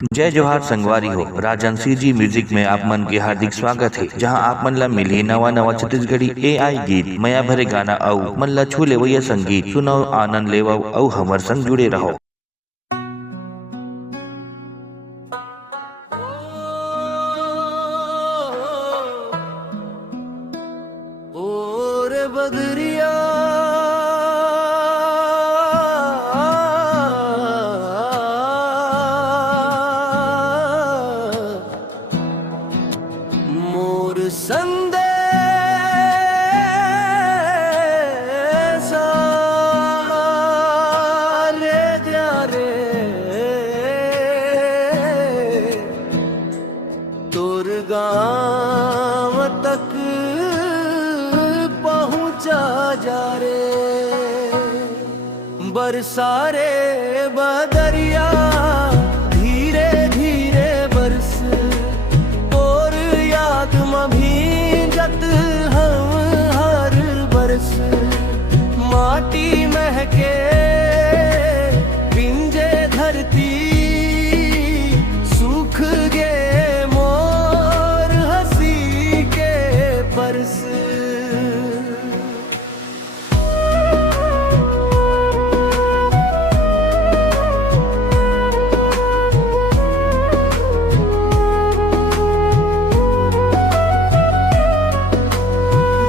जय जोहार संगवारी हो। राजंसी जी म्यूजिक में आप मन के हार्दिक स्वागत है, जहां आप मन ला मिली नवा नवा छत्तीसगढ़ी AI गीत, मया भरे गाना अउ मन ला छू लेवैया संगीत सुनो, आनंद लेवो अउ हमर संग जुड़े रहो। और बदरिया मोर संदेशा ले जा रे तोर गाँव तक पहुँचा जा रे। बरसा रे बदरिया धीरे धीरे बरस, तोर याद में भींजत हम हर बरस। माटी महके पिंजे धरती, सूख गे मोर हंसी के परस।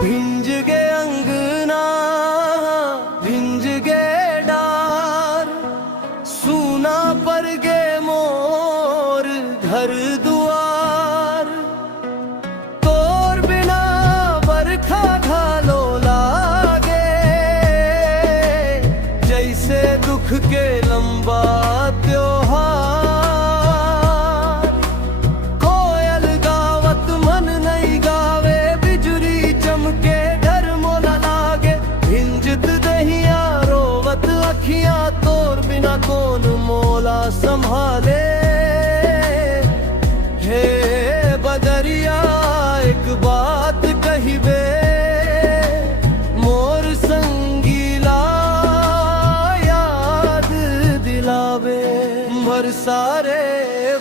भिंज गे अंगना भिंज गे डार, सूना पर गे मोर घर दुआर। तोर बिना बरखा घालो लागे, जैसे दुख के लंबा त्योहार। कोयल गावत मन नहीं गावे, बिजुरी चमके घर मोला लागे। भिंजत दहिया रोवत अखियां, तोर बिना कौन मोला संभाले। हे बदरिया एक बात कहिबे, मोर संगीला याद दिलावे। बरसा रे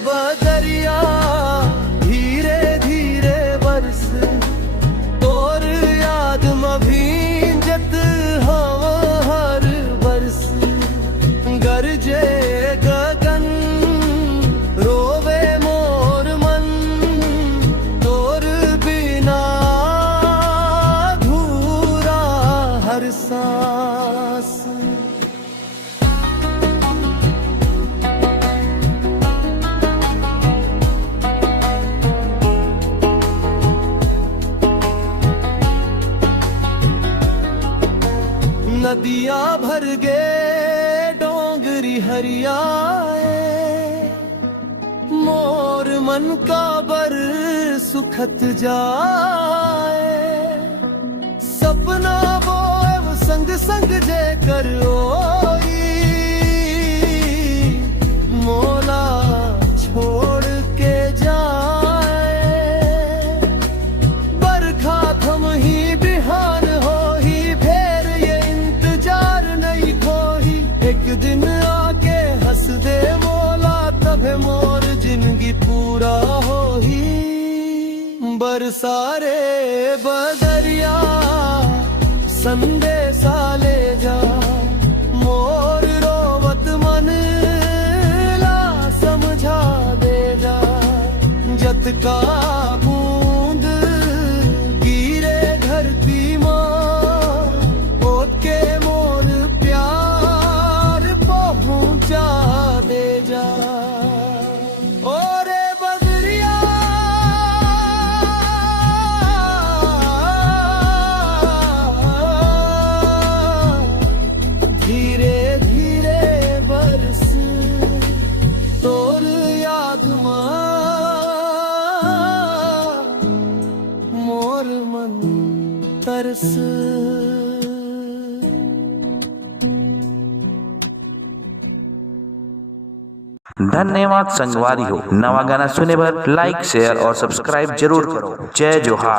बदरिया धीरे धीरे बरस, तोर याद में भींजत हम हर बरस। गरजे गगन रोवे मोर मन, तोर बिना अधूरा हर सांस। नदियाँ भर गे डोंगरी हरियाए, मोर मन का बर सुखत जाए। सपना बोएव संग संग जे करोई, मोला छोड़ के जाए। बरखा थम ही बिहान हो ही, फेर ये इंतजार नहीं खोही। एक दिन आके हंस दे मोला, तभे मोर जिंदगी पूरा हो ही। बरसा रे बदरिया संदेशा ले जा, मोर रोवत मन ला समझा दे जा। जत का बूंद गिरे धरती माँ, ओके मोर प्यार पहुँचा दे जा। ओरे बदरिया धीरे धीरे बरस, तोर याद माँ मोर मन तरस। धन्यवाद संगवारी हो। नवा गाना सुने बर लाइक शेयर और सब्सक्राइब जरूर करो। जय जोहार।